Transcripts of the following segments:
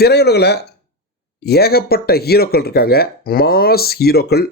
திரையுலகில் ஏகப்பட்ட ஹீரோக்கள் இருக்காங்க. மாஸ் ஹீரோக்கள்.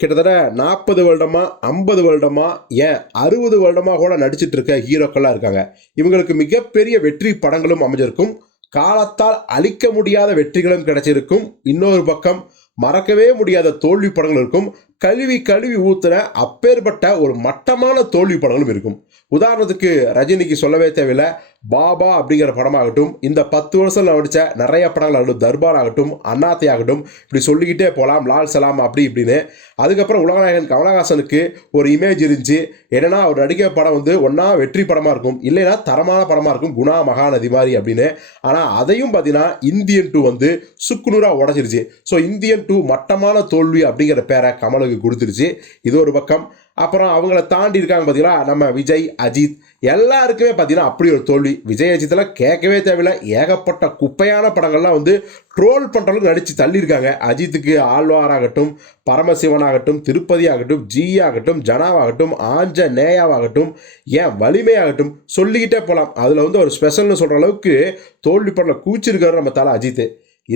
கிட்டத்தட்ட நாற்பது வருடமாக ஐம்பது வருடமாக ஏன் அறுபது வருடமாக கூட நடிச்சிட்டு இருக்க ஹீரோக்கள்லாம் இருக்காங்க. இவங்களுக்கு மிகப்பெரிய வெற்றி படங்களும் அமைஞ்சிருக்கும். காலத்தால் அழிக்க முடியாத வெற்றிகளும் கிடைச்சிருக்கும். இன்னொரு பக்கம் மறக்கவே முடியாத தோல்வி படங்கள் இருக்கும். கழுவி கழுவி ஊத்துன அப்பேற்பட்ட ஒரு மட்டமான தோல்வி படங்களும் இருக்கும். உதாரணத்துக்கு ரஜினிக்கு சொல்லவே தேவையில்லை பாபா அப்படிங்கிற படமாகட்டும் இந்த பத்து வருஷத்தில் நடித்த நிறைய படங்கள் ஆகட்டும் தர்பார் ஆகட்டும் அண்ணாத்தை ஆகட்டும் இப்படி சொல்லிக்கிட்டே போகலாம் லால் சலாம் அப்படி இப்படின்னு. அதுக்கப்புறம் உலகநாயகன் கமலஹாசனுக்கு ஒரு இமேஜ் இருந்துச்சு. என்னன்னா அவர் நடிக்கிற படம் வந்து ஒன்றா வெற்றி படமாக இருக்கும் இல்லைன்னா தரமான படமாக இருக்கும் குணா மகாநதி மாதிரி அப்படின்னு. ஆனால் அதையும் பார்த்தீங்கன்னா இந்தியன் டூ வந்து சுக்குநூறாக உடச்சிருச்சு ஸோ இந்தியன் டூ மட்டமான தோல்வி அப்படிங்கிற பேரை கமலுக்கு கொடுத்துருச்சு. இது ஒரு பக்கம். அப்புறம் அவங்கள தாண்டி இருக்காங்க பார்த்தீங்களா நம்ம விஜய் அஜித் எல்லாருக்குமே பார்த்தீங்கன்னா அப்படி ஒரு தோல்வி. விஜய் அஜித்தெல்லாம் கேட்கவே தேவையில்லை. ஏகப்பட்ட குப்பையான படங்கள்லாம் வந்து ட்ரோல் பண்ணுறவங்க நடித்து தள்ளியிருக்காங்க. அஜித்துக்கு ஆழ்வாராகட்டும் பரமசிவனாகட்டும் திருப்பதி ஆகட்டும் ஜி ஆகட்டும் ஜனாவாகட்டும் ஆஞ்சநேயாவாகட்டும் ஏன் வலிமையாகட்டும் சொல்லிக்கிட்டே போகலாம் அதில் வந்து ஒரு ஸ்பெஷல்னு சொல்கிற அளவுக்கு தோல்வி படத்தில் கூச்சிருக்காரு நம்ம தலை அஜித்து.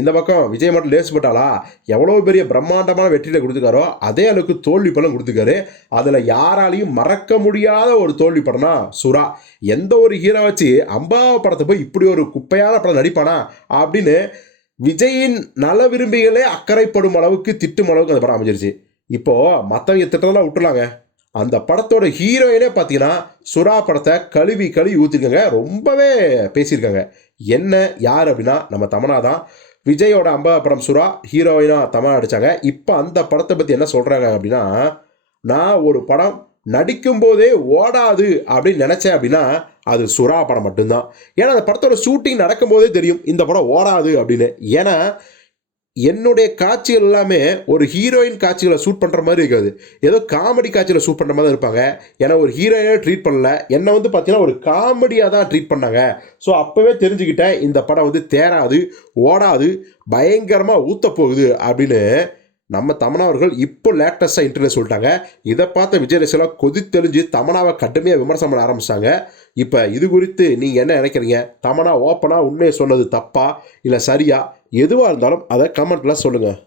இந்த பக்கம் விஜய் மட்டும் லேஸ் போட்டாலா எவ்வளோ பெரிய பிரம்மாண்டமான வெற்றியில் கொடுத்துருக்காரோ அதே அளவுக்கு தோல்வி படம் கொடுத்துருக்காரு. அதில் யாராலையும் மறக்க முடியாத ஒரு தோல்வி படம்னா சுறா எந்த ஒரு ஹீரோ வச்சு அம்பாவை படத்தை போய் இப்படி ஒரு குப்பையான படம் நடிப்பானா? அப்படின்னு விஜயின் நல விரும்பிகளே அக்கறைப்படும் அளவுக்கு திட்டும் அளவுக்கு அந்த படம் அமைஞ்சிருச்சு. இப்போது மற்றவங்க திட்டத்தெல்லாம் விட்டுலாங்க அந்த படத்தோட ஹீரோயினே பார்த்தீங்கன்னா சுறா படத்தை கழுவி கழுவி ஊற்றிருக்காங்க ரொம்பவே பேசியிருக்காங்க. என்ன யார் அப்படின்னா நம்ம தமனா தான். விஜயோட அம்பா படம் சுறா ஹீரோயினா தமா நடித்தாங்க இப்போ அந்த படத்தை பற்றி என்ன சொல்கிறாங்க அப்படின்னா நான் ஒரு படம் நடிக்கும்போதே ஓடாது அப்படின்னு நினச்சேன் அப்படின்னா அது சுறா படம் மட்டும்தான். ஏன்னா அந்த படத்தோட ஷூட்டிங் நடக்கும்போதே தெரியும் இந்த படம் ஓடாது அப்படின்னு. ஏன்னா என்னுடைய காட்சிகள் எல்லாமே ஒரு ஹீரோயின் காட்சிகளை ஷூட் பண்ணுற மாதிரி இருக்காது. ஏதோ காமெடி காட்சியில் ஷூட் பண்ணுற மாதிரி இருப்பாங்க. ஏன்னா ஒரு ஹீரோயினே ட்ரீட் பண்ணல. என்னை வந்து பார்த்தீங்கன்னா ஒரு காமெடியாக தான் ட்ரீட் பண்ணாங்க. ஸோ அப்போவே தெரிஞ்சுக்கிட்டேன் இந்த படம் வந்து தேராது ஓடாது பயங்கரமாக ஊற்ற போகுது அப்படின்னு நம்ம தமனாவர்கள் இப்போ லேட்டஸ்ட்டாக இன்டர்வியூ சொல்லிட்டாங்க. இதை பார்த்த விஜய் கொதி கொதித்தெளிஞ்சு தமனாவை கடுமையாக விமர்சனம் பண்ண ஆரம்பித்தாங்க இப்போ இது குறித்து நீங்கள் என்ன நினைக்கிறீங்க? தமனா ஓப்பனாக உண்மையை சொன்னது தப்பா? இல்லை சரியா? எதுவாக இருந்தாலும் அதை கமெண்ட்டில் சொல்லுங்கள்